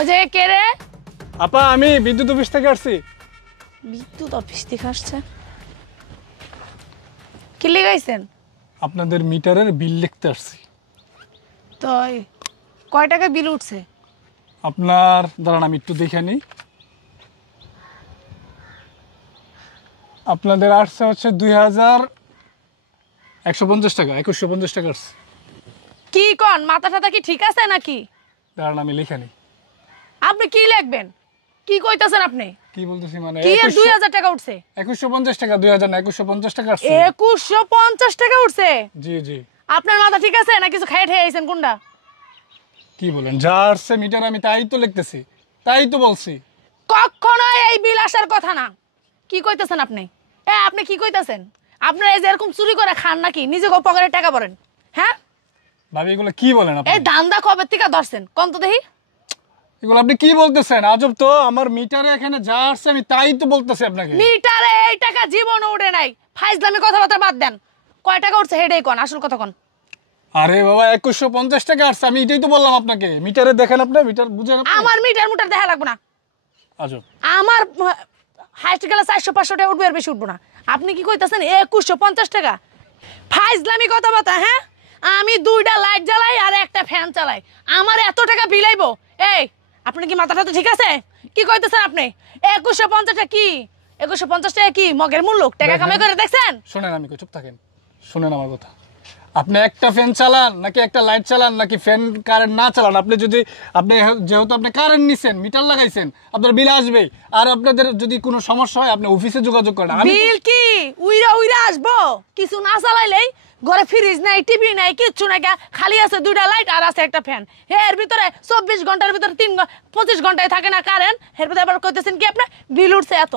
ওই যে কে রে? আপা আমি বিদ্যুৎ অফিস থেকে আসছি। বিদ্যুৎ অফিস থেকে আসছে? কি লিখাইছেন? আপনাদের মিটারের বিল লিখতে আসছি। তো কয় টাকা বিল উঠছে? আপনার দাঁড়ান আমি একটু দেখে নিই। আপনাদের আসছে হচ্ছে 2150 টাকা, 2150 টাকা আসছে। কি কোন, মাথা টাথা কি ঠিক আছে নাকি? দাঁড়ান আমি লিখে নিই। আপনি কি লিখবেন? কি কইতাছেন আপনি? কি বলতেছি মানে কি 2000 টাকা উঠছে? 2150 টাকা, 2000 না 2150 টাকা আসছে। 2150 টাকা উঠছে? জি জি। আপনার মাথা ঠিক আছে না কিছু খাইয়ে ঠেয়ে আইছেন কোনটা? কি বলেন, যা আসছে মিটার আমি তাই তো লিখতেছি, তাই তো বলছি। কখনোই এই বিল আসার কথা না। কি কইতাছেন আপনি? আপনি কি কইতাছেন? আপনারা এই যে এরকম চুরি করে খান নাকি? নিজে পকেটে টাকা ভরেন? হ্যাঁ ভাবি এগুলো কি বলেন আপনি? এই ধান্দা কবে থেকে ধরছেন কোন তো দেখি? এগুলো আপনি কি বলতেছেন? আজব তো, আমার মিটারে এখানে যা আসছে আমি তাই তো বলতেছি আপনাকে। মিটারে এই টাকা জীবনে উঠে নাই। ফাইজলামি কথাবার্তা বাদ দেন। কয় টাকা উঠছে হেডেই কোন, আসল কথা কোন। আরে বাবা 2150 টাকা আসছে, আমি এটাই তো বললাম আপনাকে। মিটারে দেখেন আপনি, মিটার বুঝেন আপনি? আমার মিটার মুটার দেখা লাগবে না। আজব। আমার হাইস্ট গেলে 400-500 টাকা উঠবে, আর বেশি উঠবো না। আপনি কি কইতাছেন 2150 টাকা? ফাইজলামি কথাবার্তা। হ্যাঁ আমি 2টা লাইট জ্বালাই আর একটা ফ্যান চালাই, আমার এত টাকা বিলাইবো? এই আপনি কি মাথাটা তো ঠিক আছে? কি কইতেছেন আপনি? 2150 টাকা কি? 2150 টাকা কি মগের মূল্য? টাকা কামাই করে দেখছেন? শুনেন, আমি চুপ থাকেন, শুনেন আমার কথা। আপনি একটা ফ্যান চালান নাকি একটা লাইট চালান নাকি ফ্যান কারেন্ট না চালান, আপনি যদি যেহেতু আপনি কারেন্ট নিছেন, মিটার লাগাইছেন, আপনার বিল আসবেই। আর আপনাদের যদি কোনো সমস্যা হয় আপনি অফিসে যোগাযোগ করেন। বিল কি উইরা উইরা আসবো? কিছু না চালাইলেই ঘরে ফ্রিজ নাই, টিভি নাই, কিচ্ছু নাই, খালি আছে 2টা লাইট আর আছে একটা ফ্যান। এর ভিতরে 24 ঘন্টার ভিতরে 25 ঘন্টায় থাকে না কারেন্ট। এর ভিতরে আবার কইতেছেন কি আপনার বিল উঠছে এত?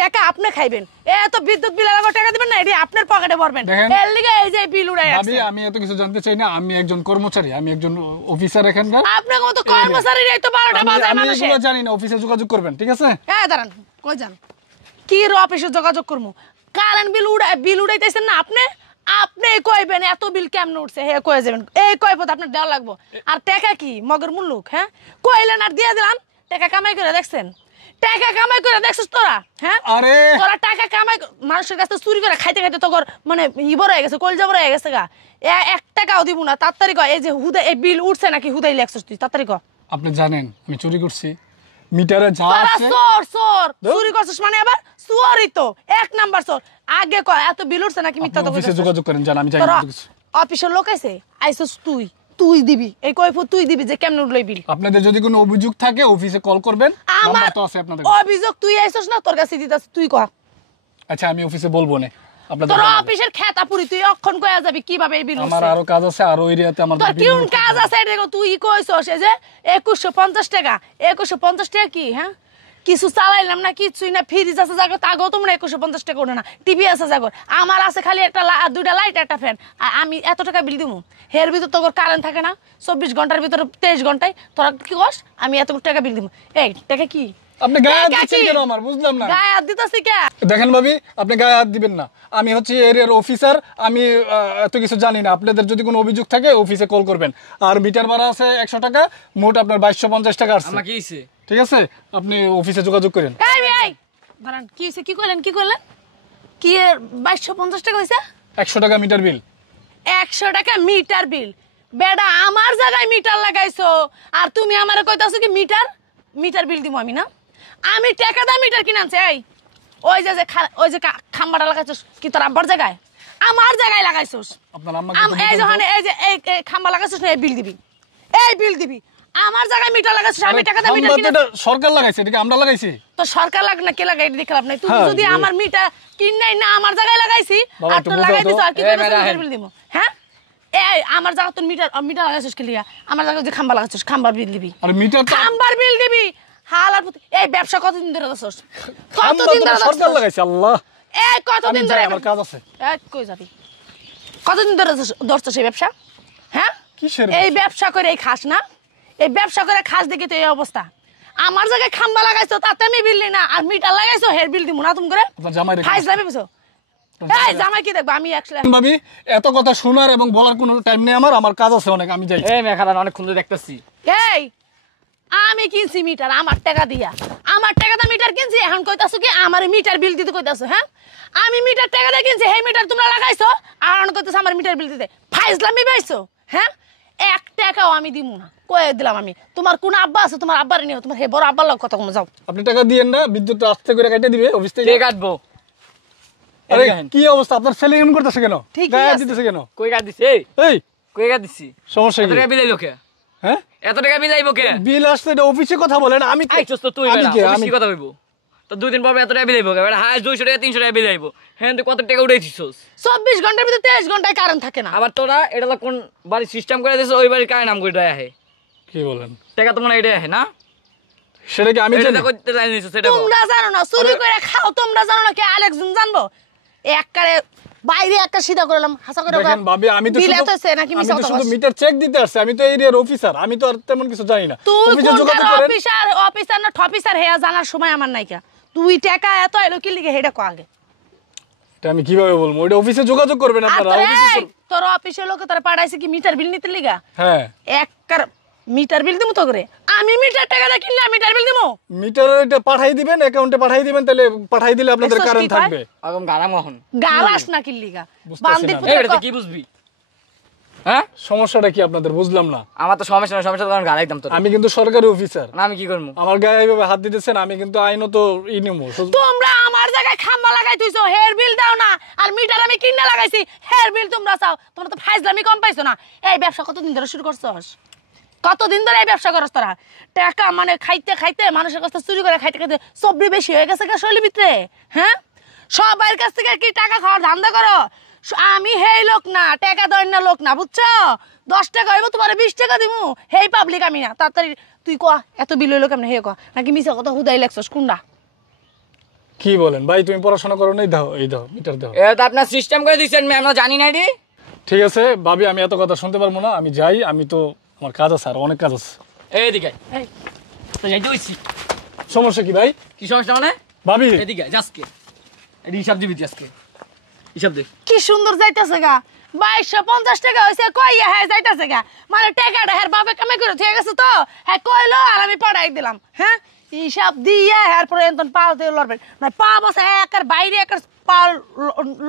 টাকা আপনি খাইবেন, এত বিদ্যুৎ বিল আর টাকা দিবেন না, এটি আপনার পকেটে ভরবেন। এর লিগে এই যে বিল উড়াই আছে। আমি এত কিছু জানতে চাই না, আমি একজন কর্মচারী, আমি একজন অফিসার এখানকার। আপনার মতো কর্মচারীরাই তো 12টা বাজায় আমি মানুষে। এগুলো জানি না, অফিসে যোগাযোগ করবেন, ঠিক আছে? দাঁড়ান, কই যান? কি অফিসে যোগাযোগ করবো? কারেন্ট বিল উড়াইতেছেন না আপনি? আপনি কইবেন এত বিল কেমন উঠছে, হে কয়ে যাবেন। এই কয়পথ আপনার দেওয়া লাগবো। আর টাকা কি মগের মুল্লুক? হ্যাঁ কইলেন আর দিয়ে দিলাম। টাকা কামাই করে দেখছেন? টাকা কামাই করে দেখছিস তোরা? হ্যাঁ আরে তোরা টাকা কামাই মানুষের কাছে চুরি করে খাইতে খাইতে তোর মানে বড় হয়ে গেছে, কলজা বড় হয়ে গেছে গা। 1 টাকাও দিব না। তাড়াতাড়ি কয় এই যে হুদা এই বিল উঠছে নাকি হুদাই লেখছিস তুই? তাড়াতাড়ি কয়। আপনি জানেন আমি চুরি করছি? মিটারে যা আছে চুরি করছিস মানে আবার চুরি তো 1 নাম্বার চোর। আগে কয় এত বিল উঠছে নাকি মিথ্যা তো অফিসে যোগাযোগ করেন, জান আমি জানি না কিছু। অফিসের লোক আছে আইছস তুই দিবি এই কয়ফত, তুই দিবি যে কেমন উঠলো বিল। আপনাদের যদি কোনো অভিযোগ থাকে অফিসে কল করবেন, নাম্বার তো আছে আপনাদের। অভিযোগ তুই আইছস না, তোর কাছে দিতাস, তুই কয়। আচ্ছা আমি অফিসে বলবো না আপনাদের। তোর অফিসের খেতাপুরি তুই অক্ষণ কয়া যাবি কিভাবে এই বিল উঠছে? আমার আরো কাজ আছে, আরো এরিয়াতে আমার তোর কোন কাজ আছে এটা তুই কইছস? এই যে 2150 টাকা, 2150 টাকা কি? হ্যাঁ কিছু চালাইলাম না, কিছুই না। ফ্রিজ আছে জাগো, তাগো তোমরা 2150 টাকা ওঠে না। টিভি আছে জাগো, আমার আছে খালি একটা 2টা লাইট একটা ফ্যান। আর আমি এত টাকা বিল দিব? হের ভিতর তোর কারেন্ট থাকে না 24 ঘন্টার ভিতরে 23 ঘন্টায়। তোরা কি কস আমি এত টাকা বিল দিব? এই টাকা কি? আপনি গায়ে হাত দিচ্ছেন কেন? আমার বুঝলাম না। গায়ে হাত দিতাছি কে? দেখেন ভাবি, আপনি গায়ে হাত দিবেন না। আমি হচ্ছে এরিয়ার অফিসার, আমি এত কিছু জানি না। আপনাদের যদি কোনো অভিযোগ থাকে অফিসে কল করবেন। আর মিটার ভাড়া আছে 100 টাকা, মোট আপনার 2250 টাকা আছে। আমাকে ইসে ঠিক আছে, আপনি অফিসে যোগাযোগ করেন। এই দাঁড়ান, কি হইছে? কি কইলেন? কি 2250 টাকা হইছে? 100 টাকা মিটার বিল। 100 টাকা মিটার বিল? বেডা আমার জায়গায় মিটার লাগাইছো আর তুমি আমারে কইতাছো কি মিটার বিল দিব আমি? না আমি টাকা দা মিটার কিনে আনছি। ওই যে খাম্বাটা লাগাইছস কি তোর আব্বার জায়গায়? আমার জায়গায় লাগাইছস। আপনার আম্মা এই যে এই খাম্বা লাগাইছস না, এই বিল দিবি, এই বিল দিবি। আমার জায়গায় মিটার লাগাইছস, আমি টাকা দা মিটার কিনে। এটা সরকার লাগাইছে, এটা কি আমরা লাগাইছি? তো সরকার লাগ না কে লাগাই এটা দেখলাম না। তুই যদি আমার মিটার কিনাই না আমার জায়গায় লাগাইছি আর তুই লাগাই দিছ আর কি করে বিল দিব? হ্যাঁ এই আমার জায়গা তোর মিটার লাগাইছস কি লিয়া? আমার জায়গায় যে খাম্বা লাগাইছস খাম্বার বিল দিবি। আর মিটার খাম্বার বিল দিবি। হালার পুত এই ব্যবসা কতদিন ধরে করছস? কতদিন ধরে সরকার লাগাইছে? আল্লাহ, এই কতদিন ধরে? আমার কাজ আছে। এই কই যাবি? কতদিন ধরে ধরছস এই ব্যবসা? হ্যাঁ কিসের এই ব্যবসা করে এই খাস না? এই ব্যবসা করে খাস দেখি তো এই অবস্থা। আমার জায়গায় খাম্বা লাগাইছো তাতে আমি বিল না, আর মিটার লাগাইছো হের বিল দিব না তুমি করে? জামাই খাইছ লাভে বুঝছো? এই জামাই কি দেখবা? আমি ভাবি এত কথা শোনার এবং বলার কোনো টাইম নেই আমার কাজ আছে অনেক, আমি যাই। এই মেখালা অনেক খুঁজে দেখতেছি। এই আমি কিনছি মিটার আমার টাকা দিয়া, আমার টাকা দিয়ে মিটার কিনছি। এখন কইতাছো কি আমার মিটার বিল দিতে কইতাছো? হ্যাঁ, আমি মিটার টাকা দিয়ে কিনছি, সেই মিটার তোমরা লাগাইছো, আর এখন কইতাছো আমার মিটার বিল দিতে। ফাইজলামি পাইছো? হ্যাঁ, 1 টাকাও আমি দিমু না, কয়ে দিলাম আমি। তোমার কোন আব্বা আছে? তোমার আব্বার নিও, তোমার হে বড় আব্বার লোক কথা কম যাও। আপনি টাকা দিয়েন না, বিদ্যুৎ আস্তে করে কেটে দিবে অফিস থেকে। কে কাটবো? আরে কি অবস্থা আপনার? ছেলে এমন করতেছে কেন? ঠিকই গায়ে আছে। দিতেছে কেন? কই কাট দিছে? এই কই কাট দিছি? সমস্যা এত কি? টাকা বিলাইলো কে? হ্যাঁ, এত টাকা বিলাইবো কে? বিল আসছে, এটা অফিসে কথা বলেন। আমি আইছস তো তুই আমি বেটা, কে? অফিসে আমি কথা কইবো তো 2 দিন পর এত টাকা বিলাইবো কে? বেটা হাজ 200 টাকা 300 টাকা বিলাইবো। হ্যাঁ তুই কত টাকা উড়াইছিস? 24 ঘন্টার ভিতরে 23 ঘন্টায় কারেন্ট থাকে না। আবার তোরা এটা কোন বাড়ি সিস্টেম করে দিয়েছে, ওই বাড়ির কার নাম করে দেয় আহে কি বলেন? টাকা তো মনে হয় এটা আহে না? সেটা কি আমি এটা জানি? করতে জানিস সেটা কর। তোমরা জানো না, চুরি করে খাও, তোমরা জানো না, কে আরেকজন জানবো? একবারে বাইরে একটা সিধা করলাম, হাসা করে দেখেন ভাবি, আমি তো বিল শুধু এত হচ্ছে নাকি মিছা কথা শুধু বলছ? মিটার চেক দিতে আসছি। আমি তো এরিয়ার অফিসার, আমি তো আর তেমন কিছু জানি না। তুই অফিসে যোগাযোগ কোনটার করেন। অফিসার না ঠফিসার হেয়া জানার সময় আমার নাই কা। তুই টাকা এত এলো কি লিগে হেডা কো আগে। এটা আমি কিভাবে বলবো? ওইটা অফিসে যোগাযোগ করবেন আর আপনারা। তোর অফিসে এই, তোর অফিসের লোক তোরা পাঠাইছে কি মিটার বিল নিতে লিগা? হ্যাঁ, একবার মিটার বিল দিমু তো করে। আমি মিটার টাকা দিয়ে কিনলে মিটার বিল দিমু? মিটার এটা পাঠাই দিবেন, অ্যাকাউন্টে পাঠাই দিবেন, তাহলে পাঠাই দিলে আপনাদের দেখছস কি কারেন্ট কয়? থাকবে। আগম গারাম এখন গালাস না কি লিগা? বুঝতেছি বান্দির না। এই পুত্র বেটা তুই কি বুঝবি? হ্যাঁ সমস্যাটা কি আপনাদের? বুঝলাম না। আমার তো সমস্যা না, সমস্যা তখন গালাইতাম তোর। আমি কিন্তু সরকারি অফিসার। না আমি কি করবো? আমার গায়ে এইভাবে হাত দিতেছেন, আমি কিন্তু আইনত ই নেবো। তোমরা আমার জায়গায় খাম্বা লাগাই তুইছো, হেয়ার বিল দাও না, আর মিটার আমি কিনে লাগাইছি, হেয়ার বিল তোমরা চাও। তোমরা তো ফাইজলামি কম পাইছো না। এই ব্যবসা কতদিন ধরে শুরু করছস? কতদিন ধরে এই ব্যবসা করছ তোরা? টাকা মানে খাইতে খাইতে, মানুষের কাছ থেকে চুরি করে খাইতে খাইতে সবরি বেশি হয়ে গেছে কে শৈলী ভিতরে? হ্যাঁ, সবার কাছ থেকে কি টাকা খাওয়ার ধান্দা করো? আমি হেই লোক না, টাকা দেয় না লোক না, বুঝছো? 10 টাকা হইব তোমার 20 টাকা দিমু, হেই পাবলিক আমি না। তাড়াতাড়ি তুই ক, এত বিল হইলো কেমনে? হে ক, নাকি মিছা কথা হুদাই লাগছস কোনটা? কি বলেন ভাই? তুমি পড়াশোনা করো নাই? দাও, এই দাও মিটার দাও। এটা তো আপনার সিস্টেম করে দিচ্ছেন, আমরা জানি না রে। ঠিক আছে ভাবি, আমি এত কথা শুনতে পারবো না, আমি যাই। আমি তো আমার কাজ আছে, আর অনেক কাজ আছে। এইদিকে এই তো যাইতে হইছি। সমস্যা কি ভাই? কি সমস্যা মানে? ভাবি এদিকে আজকে এটি হিসাব দিবি তুই আজকে, হিসাব দে। কি সুন্দর যাইতেছে গা, 2250 টাকা হয়েছে, কইয়া হ্যাঁ যাইতেছে গা। মানে টাকাটা হ্যাঁ বাপে কামাই করে ঠিক গেছে তো, হ্যাঁ কইলো আর আমি পাঠাই দিলাম। হ্যাঁ, হিসাব দিয়ে হ্যাঁ পরে এতন পাও দিয়ে লড়বেন না, পা বসে একার বাইরে একার পা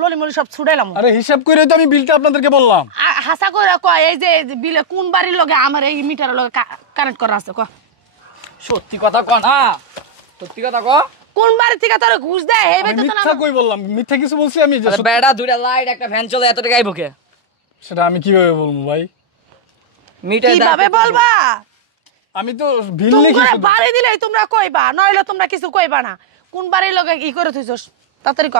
ললিমলি সব ছুড়াইলাম। আরে হিসাব করে তো আমি বিলটা আপনাদেরকে বললাম। হাসা করে কয় এই যে বিলে কোন বাড়ির লগে আমার এই মিটারের লগে কানেক্ট করা আছে? ক সত্যি কথা ক না, সত্যি কথা ক। কোন বাড়ি থেকে তোর ঘুষ দেয়? এই আমি বেতন মিথ্যা কই বললাম? মিথ্যা কিছু বলছি আমি? যে সত্যি- বেড়া দুইটা লাইট একটা ফ্যান চলে এত টাকা আইবো কে? সেটা আমি কিভাবে বলবো ভাই? মিটার কিভাবে বলবা? আমি তো বিল লিখি তোমরা শুধু। বাড়ি দিলেই তোমরা কইবা, নইলে তোমরা কিছু কইবা না। কোন বাড়ির লগে ই করে থইছস? তাড়াতাড়ি ক।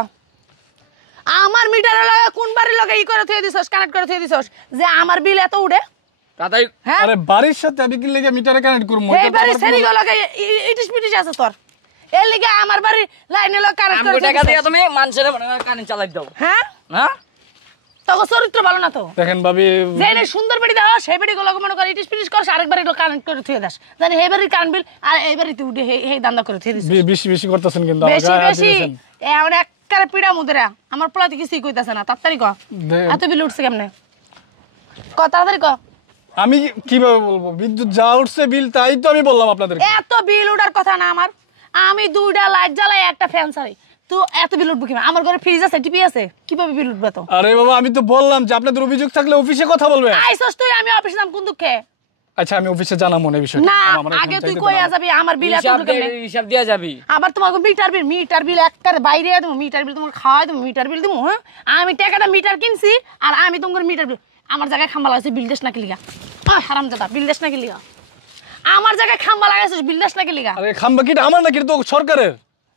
আমার মিটারের লগে কোন বাড়ির লগে ই করে থই দিছস, কানেক্ট করে থই দিছস যে আমার বিল এত উড়ে? তাড়াতাড়ি। হ্যাঁ, আরে বাড়ির সাথে আমি কি লেগে মিটারে কানেক্ট করবো? এই বাড়ির সেরি লগে ইটিস পিটিস আছে তোর, এর লিগে আমার বাড়ির লাইনে লগে কানেক্ট করে আমি থই টাকা দিয়ে দিছস। তুমি মানুষের মনে হয় কারেন্ট চালাই দাও। হ্যাঁ, হ্যাঁ তোর চরিত্র ভালো না তো। দেখেন ভাবি, যে সুন্দর বাড়ি দাও সেই বাড়ি গুলো মনে করে ইটিস পিটিস করছ, আরেক বাড়ি কানেক্ট করে থুয়ে দাস, জানি এই বাড়ির কারেন্ট বিল আর এই বাড়িতে উঠে এই দান্দা করে থুয়ে দিস। বেশি বেশি করতেছেন কিন্তু আমার বেশি গায়ে হাত বেশি দিতেছেন। এমন একবারে পিড়া মুদরা আমার পোলাতে কিছুই কইতাছে না। তাড়াতাড়ি ক, দে- এত বিল উঠছে কেমনে? ক তাড়াতাড়ি ক। আমি কিভাবে বলবো? বিদ্যুৎ যা উঠছে বিল, তাই তো আমি বললাম আপনাদের। এত বিল উঠার কথা না আমার, আমি 2টা লাইট জ্বালাই একটা ফ্যান চালাই, তো এত বিল উঠবো কিভাবে? আমার ঘরে ফ্রিজ আছে, টিভি আছে, কিভাবে বিল উঠবে? তো আরে বাবা, আমি তো বললাম যে আপনাদের অভিযোগ থাকলে অফিসে কথা বলবেন। আইসস তুই, আমি অফিসে যাম কোন দুঃখে? আচ্ছা, আমি অফিসে জানাবো না এই বিষয়টা। না, আমার এখন আগে তুই চাইতে কইয়া পারবো না। যাবি আমার বিল এত হিসাব উঠবে দিয়ে কেমনে? হিসাব দিয়া যাবি। আবার তোমাকে মিটার বিল একবারে বাইরে দেবো, মিটার বিল তোমাকে খাওয়াই দেবো, মিটার বিল দেবো। হ্যাঁ, আমি টাকাটা মিটার কিনছি আর আমি তোমার মিটার বিল আমার জায়গায় খাম্বা লাগাইছি, বিল দেশ নাকি লিগা? হারাম দাদা, বিল দেশ নাকি লিগা? আমার জায়গায় খাম্বা লাগাইছিস, বিল দেশ নাকি লিগা? আরে খাম্বা কিটা আমার নাকি? এটা তো সরকারের।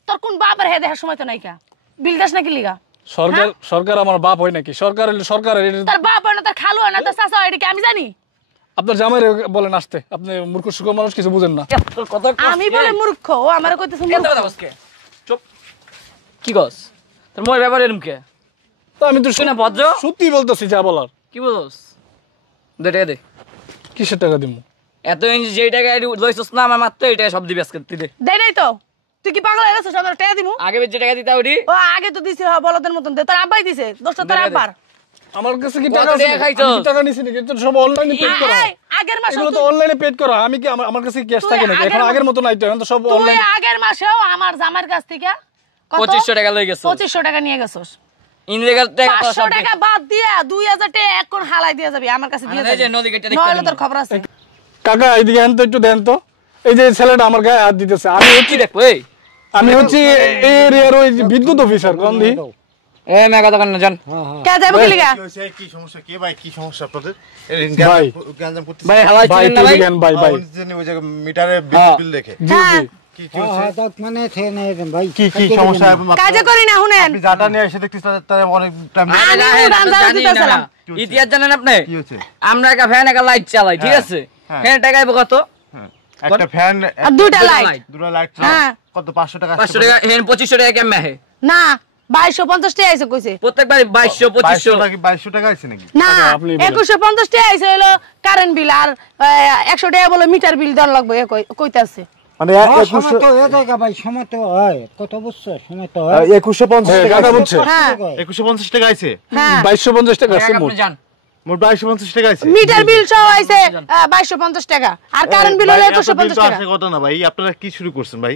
তোর কোন বাপের হে দেখার সময় তো নাই কা? বিল দেশ নাকি লিগা? সরকার সরকার আমার বাপ হয় নাকি? সরকারের এটা- তোর বাপ হয় না, তোর খালু হয় না, তোর চাচা হয়, এটা কি আমি জানি? আপনার জামাই বলেন আসতে। আপনি মূর্খ সুখ মানুষ, কিছু বুঝেন না। তোর কথা আমি বলে মূর্খ, ও আমার কইতেছে কেন কথা বসকে? চুপ। কি কস? তোর মোর ব্যাপার এরম কে? তো আমি তো তুই না ভদ্র? সত্যি বলতেছি যা বলার। কি বলস? দে টাকা দে। কিসের টাকা দিব? এত ইঞ্চি যেই টাকা লইছস না আমার মাত্র এই টাকা সব দিবি আজকে তুই দে। দেই নাই তো, তুই কি পাগল হয়ে গেছিস? আমার টাকা দিমু? আগে যে টাকা দিতা ওডি ও আগে তো দিছে, বলদের মতন দে, তোর আব্বাই দিছে, দোষটা তোর দে, দে। আব্বার। আমার কাছে কি কত টাকা আছে? টাকা খাইছো? আমি কি টাকা নিছি নাকি? এটা তো সব অনলাইনে পে করা। এই আগের মাসে এগুলো তো অনলাইনে পেড করা, আমি কি আমার কাছে ক্যাশ থাকে নাকি? এখন আগের মতো নাই তো, এখন তো সব তুই অনলাইন। আগের মাসেও আমার জামার কাছ থেকে 2500 টাকা লই গেছো 2500 টাকা নিয়ে গেছস। ইনলেগাল টাকা 500 টাকা বাদ দিয়া 2000 টাকা এখন হালাই দিয়া যাবি আমার কাছে দিয়ে এই যে যাবি। নদী কেটে নইলে তোর খবর আছে। কাকা এদিকে আন তো, একটু দেন তো। এই যে ছেলেটা আমার গায়ে হাত দিতেছে, কি দেখবো এই আমি হচ্ছে এই এরিয়ার ওই বিদ্যুৎ অফিসার গন্ধি। এ মেগা দোকান না জান কে যাবে কি লিগা? কি সমস্যা কি ভাই, কি সমস্যা আপনাদের? ভাই। গাঞ্জাম করতে ভাই হালাই ভাই ছিলেন না তুই ভাই দেন ভাই ভাই। ওই জায়গায় মিটারে হ্যাঁ। বিল দেখে জি হ্যাঁ, জি। কি হচ্ছে? মানে থেনে ভাই কি সমস্যা? কাজে করি না শুনেন। আপনি যাটা নিয়ে এসে দেখতেছি তার অনেক টাইম আমি উড়ান জাহাজ দিতেছিলাম। ইতিহাস জানেন আপনি কি হচ্ছে? আমরা একটা ফ্যান একটা লাইট চালাই ঠিক আছে হ্যাঁ। ফ্যান টাকা কত একটা ফ্যান আর দুইটা লাইট। দুটো লাইট হ্যাঁ। কত 500 টাকা? 500 টাকা হেন 2500 টাকা কেমন হে না 2250 টাকা আইছে কইছে। প্রত্যেকবার 2200 2500 টাকা 2200 টাকা আছে নাকি? না আচ্ছা, আপনি বলেন। 2150 টাকা আইছে হলো কারেন্ট বিল আর 100 টাকা বলে মিটার বিল দেওয়ার লাগবে কইতাছে। মানে সময় তো এ জায়গা ভাই সময় তো হয় কত বছর সময় তো হয় 2150 হ্যাঁ, টাকা কাকা বুঝছে। হ্যাঁ 2150 টাকা আছে। হ্যাঁ 2250 টাকা আছে মোট। আপনি জান মোট 2250 টাকা আছে। মিটার বিল সহ আইছে 2250 টাকা আর কারেন্ট বিল হলো 2150 টাকা। আসে কথা না ভাই, আপনারা কি শুরু করছেন ভাই?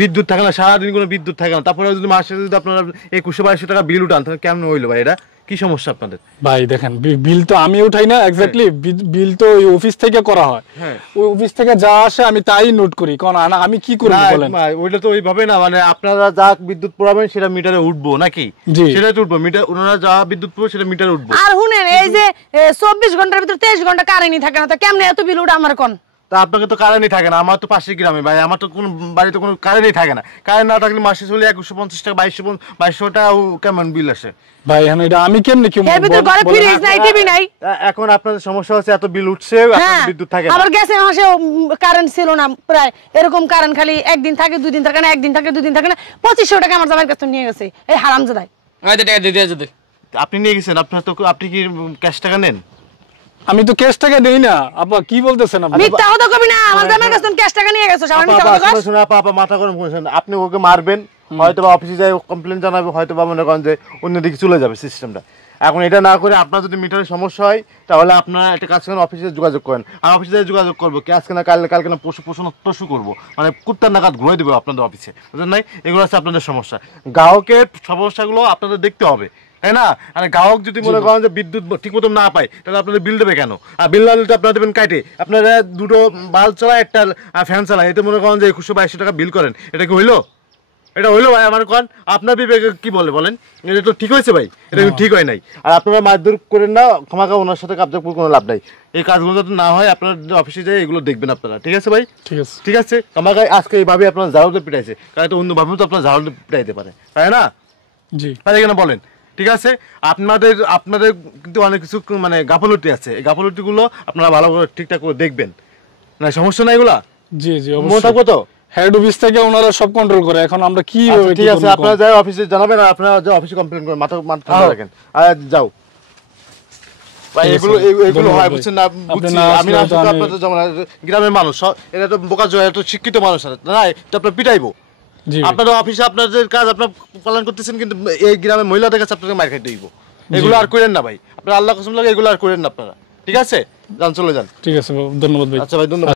বিদ্যুৎ থাকে না, সারাদিন কোনো বিদ্যুৎ থাকে না, তারপরে যদি মাসে যদি আপনারা 2100-2200 টাকা বিল উঠান তাহলে কেমন হইলো ভাই? এটা কি সমস্যা আপনাদের? ভাই দেখেন বিল তো আমি উঠাই না এক্স্যাক্টলি, বিল তো ওই অফিস থেকে করা হয়। হ্যাঁ। ওই অফিস থেকে যা আসে আমি তাই নোট করি, কারণ আমি কি করব না, বলেন। ভাই, ওইটা তো ওইভাবে না, মানে আপনারা যা বিদ্যুৎ পোড়াবেন সেটা মিটারে উঠবো নাকি? জি। সেটা তো উঠবো মিটার, ওনারা যা বিদ্যুৎ পোড়াবে সেটা মিটারে উঠবো। আর শুনেন এই যে 24 ঘন্টার ভিতর 23 ঘন্টা কারেন্টই থাকে না, তো কেমনে এত বিল উঠে আমার কোন? তা আপনাকে তো কারেন্টই থাকে না, আমার তো পাশের গ্রামে ভাই, আমার তো কোনো বাড়িতে কোনো কারেন্টই থাকে না। কারেন্ট না থাকলে মাসে চলে 2150 টাকা 2200 টাকা কেমন বিল আসে? ভাই এখন এটা আমি কেমনে কি এর ভিতর ঘরে ফ্রিজ নাই টিভি নাই। এখন আপনাদের সমস্যা হচ্ছে এত বিল উঠছে, হ্যাঁ এখন বিদ্যুৎ থাকে না। আবার গ্যাসে মাসে কারেন্ট ছিল না প্রায়, এরকম কারেন্ট খালি একদিন থাকে দুদিন থাকে না, একদিন থাকে দুদিন থাকে না। 2500 টাকা আমার জামাইয়ের কাছে নিয়ে গেছে এই হারামজাদাই। হয়তো টাকা দিয়ে দিয়ে যদি আপনি নিয়ে গেছেন, আপনার তো আপনি কি ক্যাশ টাকা নেন? আমি তো ক্যাশ টাকা দেই না। আপা কি বলতেছেন আপনি? মিথ্যা কথা কবি না, আমার জামাইয়ের কাছে ক্যাশ টাকা নিয়ে গেছো, আমার মিথ্যা কথা কস। শোনা আপা মাথা গরম করেছেন, আপনি ওকে মারবেন, হয়তো বা অফিসে যাই কমপ্লেন জানাবে, হয়তো বা মনে করেন যে অন্যদিকে চলে যাবে সিস্টেমটা। এখন এটা না করে আপনার যদি মিটারের সমস্যা হয় তাহলে আপনারা একটা কাজ করেন, অফিসে যোগাযোগ করেন। আর অফিসে যোগাযোগ করবো কি আজকে না কালকে না পশু তসু করবো, মানে কুত্তার নাগাদ ঘুরে দেবো আপনাদের অফিসে, বুঝলেন নাই? এগুলো হচ্ছে আপনাদের সমস্যা। গ্রাহকের সমস্যাগুলো আপনাদের দেখতে হবে, তাই না? আর গ্রাহক যদি মনে করেন যে বিদ্যুৎ ঠিক মতো না পায় তাহলে আপনাদের বিল দেবে কেন? আর বিল না দিলে আপনারা দেবেন কাটে। আপনারা দুটো বাল্ব চালায় একটা ফ্যান চালায়, এতে মনে করেন যে 2100-2200 টাকা বিল করেন, এটা কি হইলো? এটা হইলো ভাই? আমার কোন আপনার বিবেকে কি বলে বলেন? এটা তো ঠিক হয়েছে ভাই? এটা কিন্তু ঠিক হয় নাই। আর আপনারা মারধর করেন না, ক্ষমাকা ওনার সাথে কাজ কোনো লাভ নাই। এই কাজগুলো যাতে না হয় আপনারা অফিসে যাই এগুলো দেখবেন আপনারা, ঠিক আছে ভাই? ঠিক আছে। ঠিক আছে, আমাকে আজকে এইভাবে আপনার ঝাড়ুতে পিটাইছে, কারণ তো অন্যভাবেও তো আপনার ঝাড়ুতে পিটাইতে পারে, তাই না? জি তাই কেন বলেন? ঠিক আছে, আপনাদের কিন্তু অনেক কিছু মানে গাফলতি আছে, এই গাফলতিগুলো আপনারা ভালো করে ঠিকঠাক করে দেখবেন, না সমস্যা নাই এগুলা? জি জি মনে অবশ্যই। থাকবো তো? হেড অফিস থেকে ওনারা সব কন্ট্রোল করে, এখন আমরা কি আচ্ছা, ঠিক আছে, আপনারা যাই অফিসে জানাবেন, আর আপনারা যাই অফিসে কমপ্লেন করেন, মাথা ঠান্ডা রাখেন আর যাও ভাই। ঠিক আছে, এগুলো এগুলো হয় ধন্যবাদ বুঝছেন ভাই। না? আপনি বুঝছি, না আমি আসলে না তো আসলে আমি- আপনাদের যেমন গ্রামের মানুষ এটা তো বোকা জয়, এত শিক্ষিত মানুষ আছে না, তো আপনার পিটাইবো। জি আপনাদের অফিসে আপনাদের কাজ আপনার পালন করতেছেন, কিন্তু এই গ্রামের মহিলাদের কাছে আপনাকে মার খাইতে দিব। এগুলো আর করেন না ভাই, আপনার আল্লাহ কসম লাগে এগুলো আর করেন না আপনারা, ঠিক আছে? যান, চলে যান। ঠিক আছে, ধন্যবাদ ভাই। আচ্ছা ভাই, ধন্যবাদ।